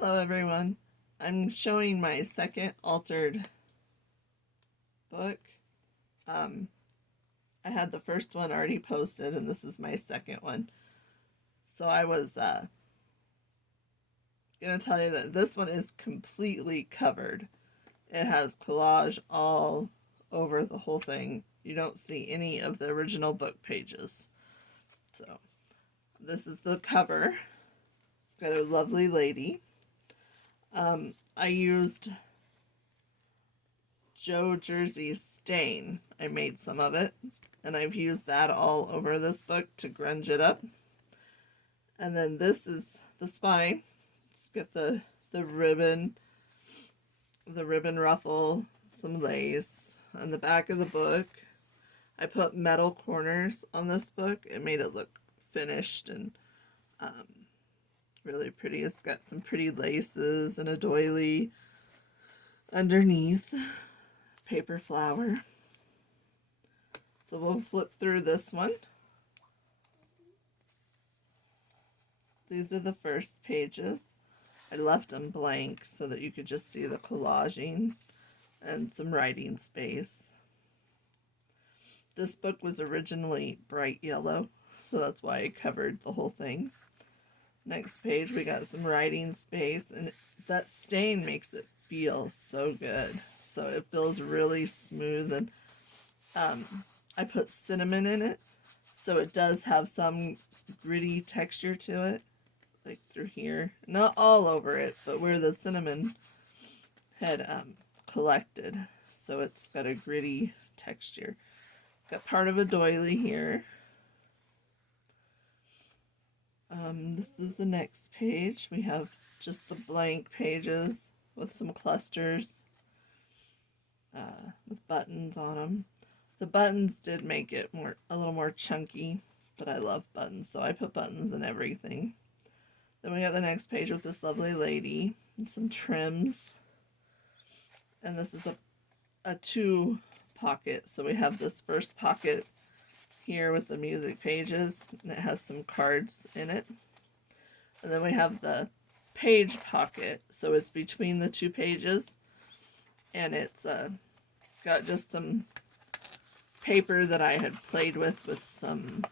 Hello everyone. I'm showing my second altered book. Um, I had the first one already posted and this is my second one. So I was gonna tell you that this one is completely covered. It has collage all over the whole thing. You don't see any of the original book pages. So this is the cover. It's got a lovely lady. I used Joe Jersey stain. I made some of it, and I've used that all over this book to grunge it up. And then this is the spine. It's got the ribbon, the ribbon ruffle, some lace on the back of the book. I put metal corners on this book. It made it look finished and really pretty. It's got some pretty laces and a doily underneath. Paper flower. So we'll flip through this one. These are the first pages. I left them blank so that you could just see the collaging and some writing space. This book was originally bright yellow, so that's why I covered the whole thing. Next page, we got some writing space, and that stain makes it feel so good. So it feels really smooth, and I put cinnamon in it, so it does have some gritty texture to it, like through here. Not all over it, but where the cinnamon had collected. So it's got a gritty texture. Got part of a doily here. This is the next page. We have just the blank pages with some clusters with buttons on them. The buttons did make it a little more chunky, but I love buttons, so I put buttons in everything. Then we got the next page with this lovely lady and some trims. And this is a two pocket. So we have this first pocket here with the music pages, and it has some cards in it. And then we have the page pocket, so it's between the two pages, and it's got just some paper that I had played with some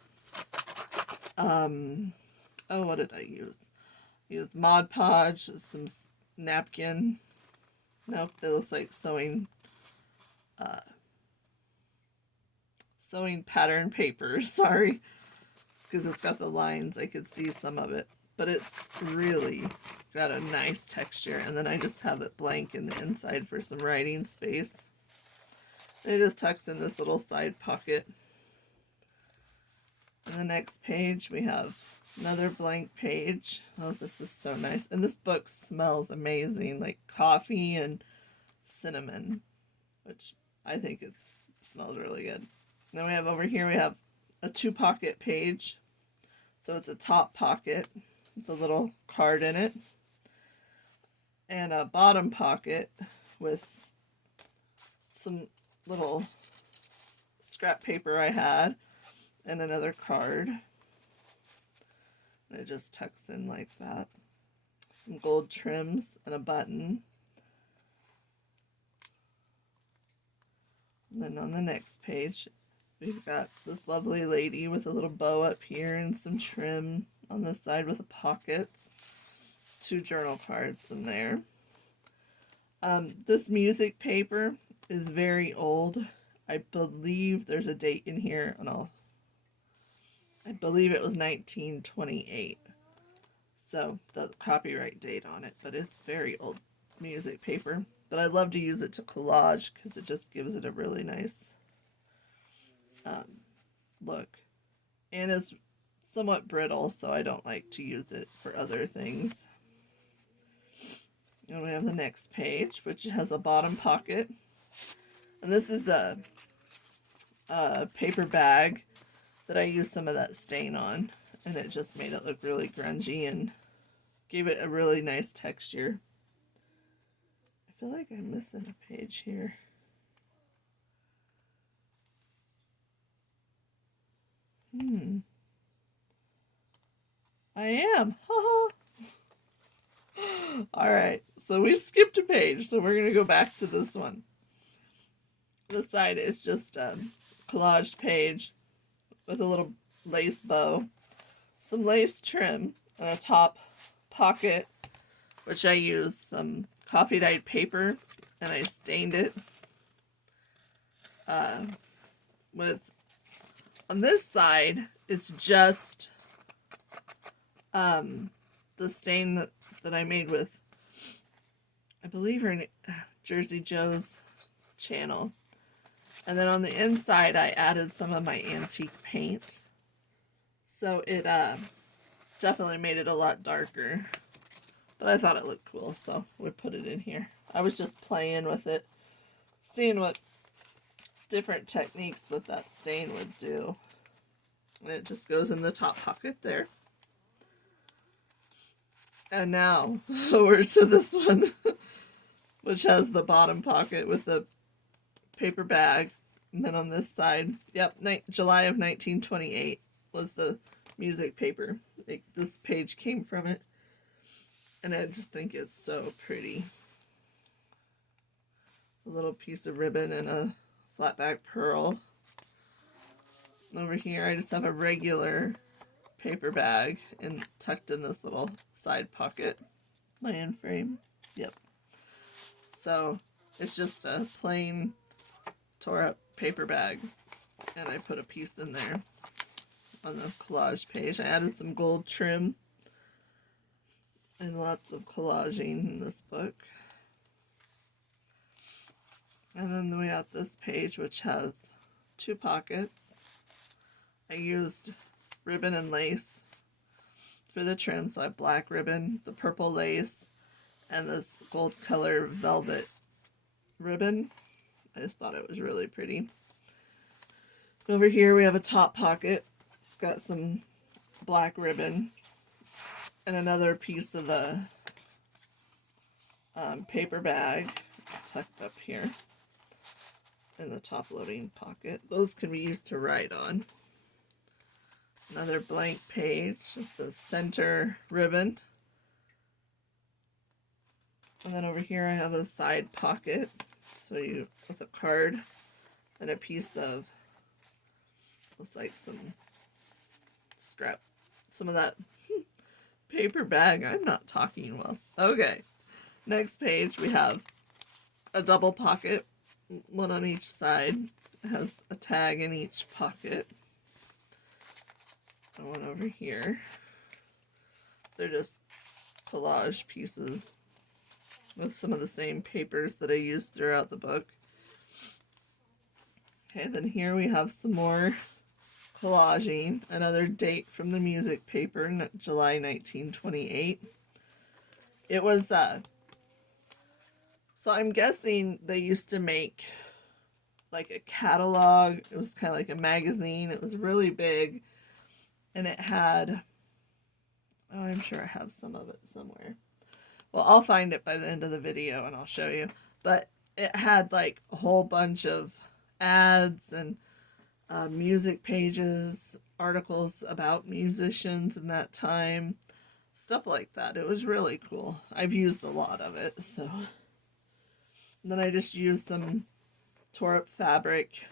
what did I use? I used Mod Podge, some napkin. Nope, it looks like sewing pattern paper, sorry, because it's got the lines. I could see some of it, but it's really got a nice texture. And then I just have it blank in the inside for some writing space. And it just tucks in this little side pocket. On the next page, we have another blank page. Oh, this is so nice. And this book smells amazing, like coffee and cinnamon, which I think it smells really good. Then we have over here, we have a two pocket page. So it's a top pocket with a little card in it. And a bottom pocket with some little scrap paper I had and another card. And it just tucks in like that. Some gold trims and a button. And then on the next page, we've got this lovely lady with a little bow up here and some trim on the side with the pockets. Two journal cards in there. This music paper is very old. I believe there's a date in here, and I believe it was 1928. So the copyright date on it, but it's very old music paper. But I love to use it to collage because it just gives it a really nice look. And it's somewhat brittle, so I don't like to use it for other things. And we have the next page, which has a bottom pocket. And this is a paper bag that I used some of that stain on. And it just made it look really grungy and gave it a really nice texture. I feel like I'm missing a page here. I am. Alright, so we skipped a page, so we're going to go back to this one. This side is just a collaged page with a little lace bow, some lace trim, and a top pocket, which I used some coffee dyed paper, and I stained it with, on this side, it's just the stain that I made with, I believe her Jersey Joe's channel. And then on the inside, I added some of my antique paint. So it definitely made it a lot darker. But I thought it looked cool, so we put it in here. I was just playing with it, seeing what different techniques with that stain would do. And it just goes in the top pocket there. And now, over to this one, which has the bottom pocket with the paper bag. And then on this side, yep, July of 1928 was the music paper. This page came from it. And I just think it's so pretty. A little piece of ribbon and a flat back pearl. Over here, I just have a regular paper bag and tucked in this little side pocket. My end frame. Yep. So it's just a plain tore up paper bag, and I put a piece in there on the collage page. I added some gold trim and lots of collaging in this book. And then we got this page, which has 2 pockets. I used ribbon and lace for the trim, so I have black ribbon, the purple lace, and this gold color velvet ribbon. I just thought it was really pretty. Over here we have a top pocket. It's got some black ribbon and another piece of the paper bag tucked up here in the top loading pocket. Those can be used to write on. Another blank page with the center ribbon. And then over here I have a side pocket, so you with a card and a piece of, looks like some scrap, some of that paper bag. I'm not talking well. Okay, next page we have a double pocket, one on each side. It has a tag in each pocket. And one over here. They're just collage pieces with some of the same papers that I used throughout the book. Okay, then here we have some more collaging. Another date from the music paper, July 1928. It was, so I'm guessing they used to make like a catalog. It was kind of like a magazine. It was really big. And it had, oh, I'm sure I have some of it somewhere. Well, I'll find it by the end of the video and I'll show you. But it had like a whole bunch of ads and music pages, articles about musicians in that time, stuff like that. It was really cool. I've used a lot of it, so. And then I just used some tore up fabric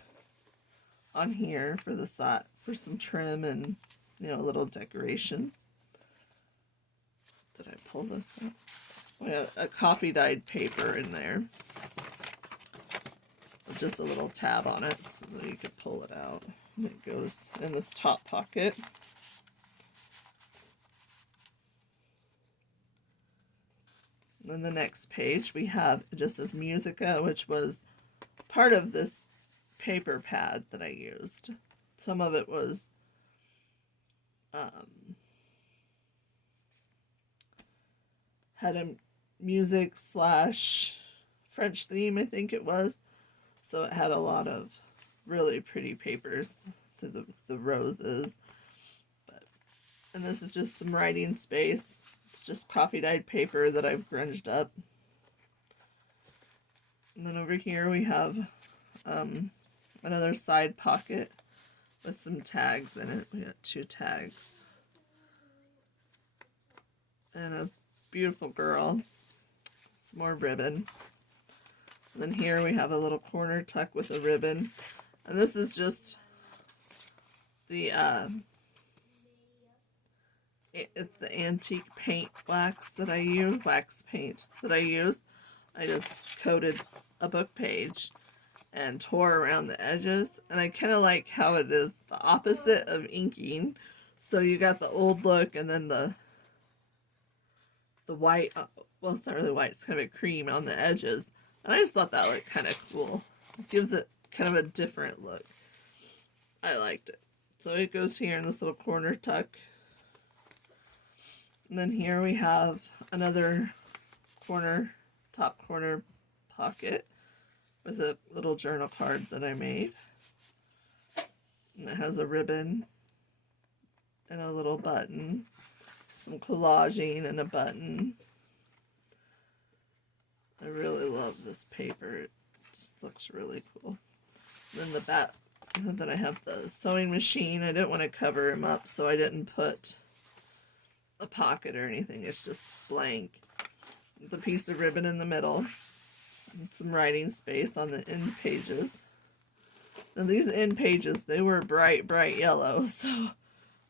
on here for the side, for some trim and, you know, a little decoration. Did I pull this up? We have a coffee dyed paper in there with just a little tab on it so that you could pull it out. And it goes in this top pocket. And then the next page we have just this Musica, which was part of this paper pad that I used. Some of it was had a music / French theme, I think it was. So it had a lot of really pretty papers. So the roses. And this is just some writing space. It's just coffee dyed paper that I've grunged up. And then over here we have another side pocket with some tags in it. We got 2 tags. And a Beautiful girl. Some more ribbon. And then here we have a little corner tuck with a ribbon. And this is just the, it's the antique paint wax paint that I use. I just coated a book page and tore around the edges. And I kind of like how it is the opposite of inking. So you got the old look and then the white, well, it's not really white, it's kind of a cream on the edges. And I just thought that looked kind of cool. It gives it kind of a different look. I liked it. So it goes here in this little corner tuck. And then here we have another top corner pocket with a little journal card that I made. And it has a ribbon and a little button, some collaging and a button. I really love this paper. It just looks really cool. And then the back, and then I have the sewing machine. I didn't want to cover him up, so I didn't put a pocket or anything. It's just blank. With a piece of ribbon in the middle. And some writing space on the end pages. Now these end pages, they were bright yellow, so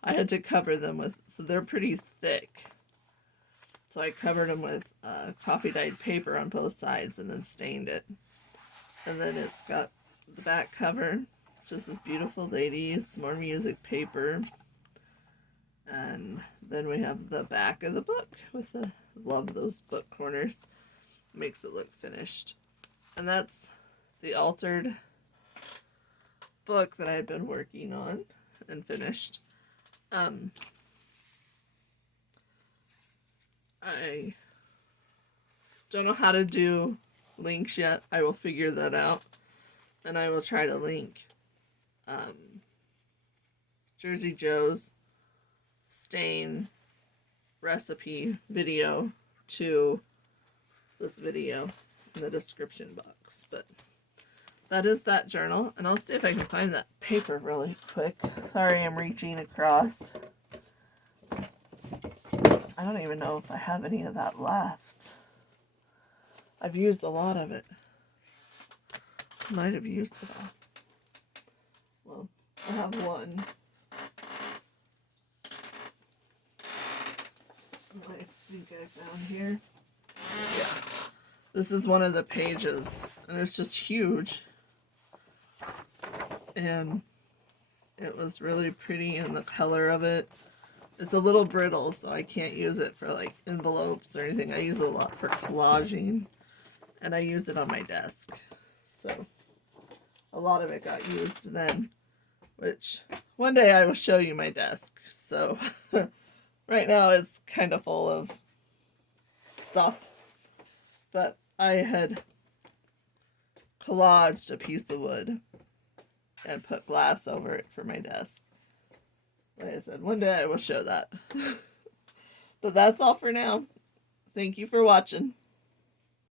I had to cover them with, so they're pretty thick. So I covered them with coffee dyed paper on both sides and then stained it. And then it's got the back cover, just this beautiful lady, some more music paper. And then we have the back of the book with the, love those book corners. Makes it look finished. And that's the altered book that I had been working on and finished. I don't know how to do links yet. I will figure that out. And I will try to link Jersey Joe's stain recipe video to this video in the description box. But that is that journal. And I'll see if I can find that paper really quick. Sorry, I'm reaching across. I don't even know if I have any of that left. I've used a lot of it. Might have used it all. Well, I have one. I think I found here. Yeah. This is one of the pages. And it's just huge. And it was really pretty in the color of it. It's a little brittle, so I can't use it for like envelopes or anything. I use it a lot for collaging, and I use it on my desk. So a lot of it got used then, which one day I will show you my desk. So right now it's kind of full of stuff, but I had collaged a piece of wood and put glass over it for my desk. Like I said, one day I will show that. But that's all for now. Thank you for watching.